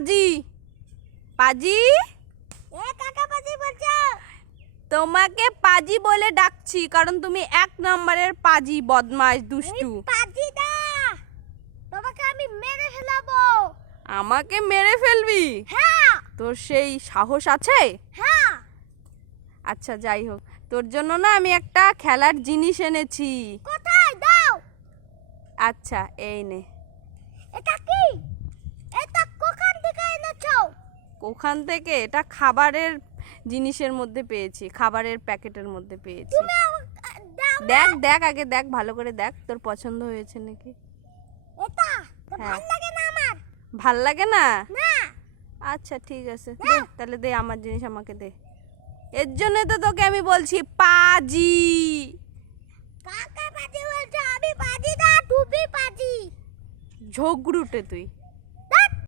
পাজি। পাজি, এ কাকা পাজি বলছো? তোমাকে পাজি বলে ডাকছি কারণ তুমি 1 নম্বরের পাজি, বদমাশ, দুষ্টু। পাজি না, তোমাকে আমি মেরে ফেলাবো। আমাকে মেরে ফেলবি? হ্যাঁ তোর সেই সাহস আছে? হ্যাঁ। আচ্ছা যাই হোক, তোর জন্য না আমি একটা খেলার জিনিস এনেছি। কোথায় দাও? আচ্ছা এই নে। এটা কি? এটা কোখান থেকে এনেছো? ওখান থেকে এটা খাবারের জিনিসের মধ্যে পেয়েছি, খাবারের প্যাকেটের মধ্যে পেয়েছি। তুমি দাও না। দেখ দেখ আগে দেখ, ভালো করে দেখ তোর পছন্দ হয়েছে নাকি। এটা তো হ্যাঁ। ভালো লাগে না আমার। ভাল লাগে না? না। আচ্ছা ঠিক আছে, দে তাহলে, দে আমার জিনিস আমাকে দে। এর জন্য তো তোকে আমি বলছি পাজি। কাকা পাজি বলছো? আমি পাজি না, তুমি পাজি। ঝগড়ুটে তুই।